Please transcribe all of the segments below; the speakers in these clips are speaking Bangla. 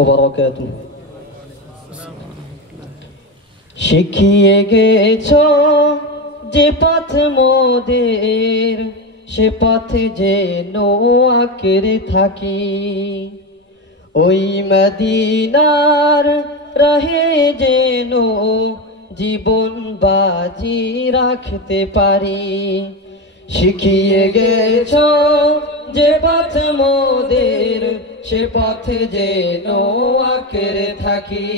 ওবারাকাতুহু। শিখিয়ে গেছো যে পথ মোদের, সে পথে যেন আঁকড়ে থাকি। ওই মদিনার রাহে যেন জীবন বাজি রাখতে পারি। শিখিয়ে গেছো যে পথ মোদের, সে পথে যেন আঁকড়ে থাকি।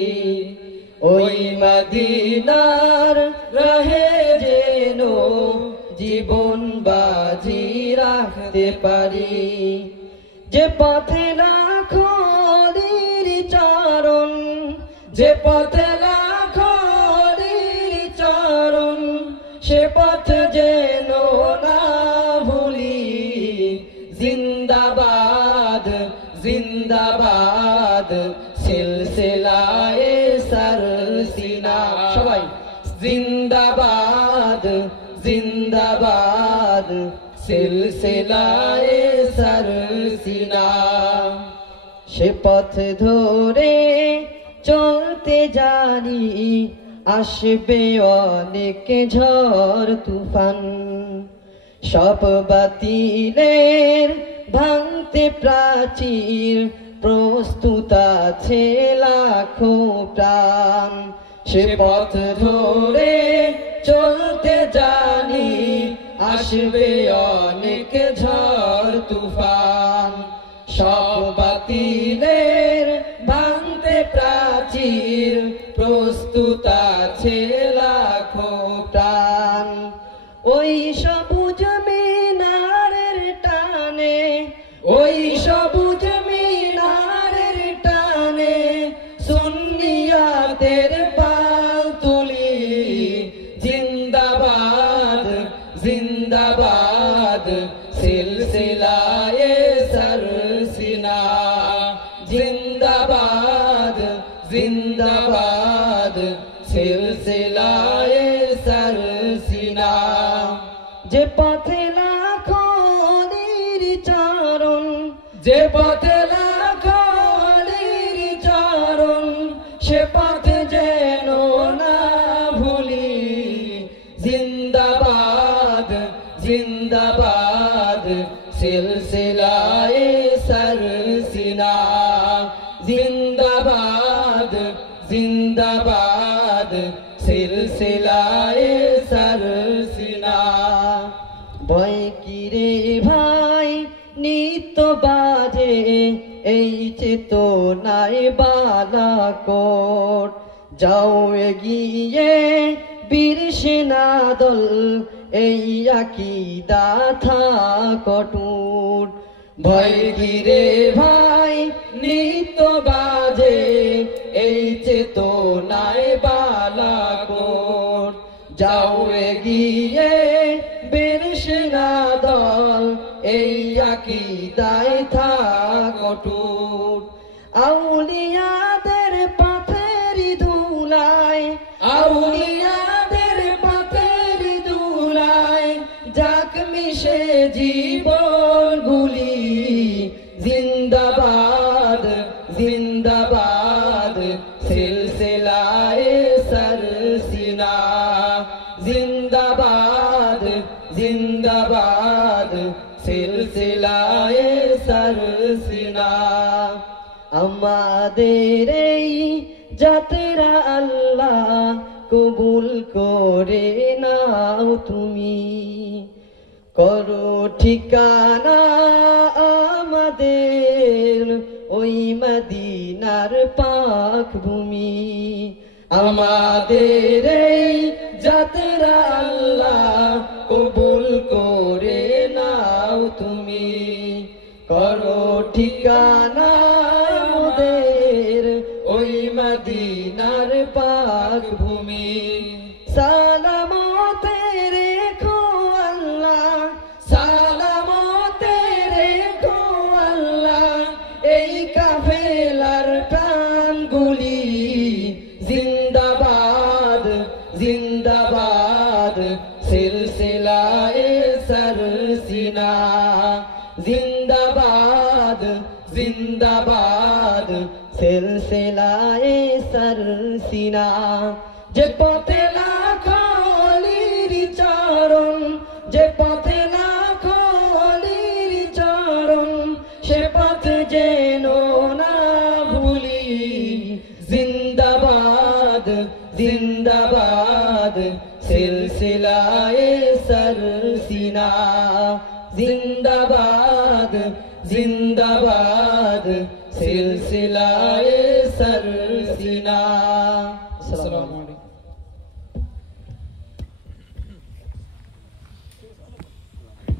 ওই মদিনার রাহে যেন জীবন বাজি রাখতে পারি। যে পথে লাখো চরণ, যে পথে লাখো চরণ, সে পথ যেন না ভুলি। জিন্দাবাদ জিন্দাবাদ সিলসিলায়ে সরসিনা। সবাই জিন্দাবাদ জিন্দাবাদ সিলসিলায়ে সরসিনা। সে পথ ধরে চলতে জানি, আসবে অনেক ঝড় তুফান। সব বাতিলের ভাঙতে প্রাচীর, প্রস্তুত আছে লাখো প্রাণ। সে পথ ধরে চলতে জানি, আসবে অনেক ঝড় তুফান। সব বাতিলের ভাঙতে প্রাচীর, প্রস্তুত আছে লাখো প্রাণ। ওই সবুজ মিনারের টানে, ওই সবুজ মিনারের টানে, সুন্নিয়াতের পাল তুলি। জিন্দাবাদ জিন্দাবাদ সিলসিলায়ে সরসিনা। জিন্দাবাদ জিন্দাবাদ সিলসিলায়ে সরসিনা। যে পথে লাখো চরণ, যে পথে লাখো চরণ, সে পথ যেন না ভুলি। জিন্দাবাদ জিন্দাবাদ সিলসিলায়ে সরসিনা। জিন্দাবাদ জিন্দাবাদ সিলসিলায়ে সরসিনা। ভয় কি রে ভাই নিত্য বাজে, এই চেতনায় বালাকোট। যাও এগিয়ে বীর সেনাদল, এই আকীদা থাক অটুট। ভয় কি রে ভাই নিত্য বাজে, এই চেতনায় বালাকোট। যাও এগিয়ে বীর সেনাদল, এই আকীদায় থাক অটুট। আউলিয়াদের পথের ধুলায়, আউলিয়াদের পথের ধুলায়, যাক মিশে জীবন গুলি। জিন্দাবাদ জিন্দাবাদ সিলসিলায়ে সরসিনা। জিন্দাবাদ জিন্দাবাদ সিলসিলায়ে সরসিনা। আমাদের এই যাত্রা আল্লাহ কবুল করে নাও তুমি। করো ঠিকানা আমাদের ওই মদিনার পাক ভূমি। আমাদের এই যাত্রা আল্লাহ কবুল করে নাও তুমি। করো ঠিকানা আমাদের ওই মদিনার পাক ভূমি। সালামতে রেখো আল্লাহ, সালামতে রেখো আল্লাহ, এই কাফেলার প্রাণগুলি। জিন্দাবাদ জিন্দাবাদ সিলসিলায়ে সরসিনা। জিন্দাবাদ জিন্দাবাদ সিলসিলায়ে সরসিনা যে পথে লাখো অলির চরণ যে পথে লাখো অলির চরণ সে পথ যেন না ভুলি জিন্দাবাদ জিন্দাবাদ সিলসিলায়ে সরসিনা জিন্দাবাদ জিন্দাবাদ সিলসিলায়ে সরসিনা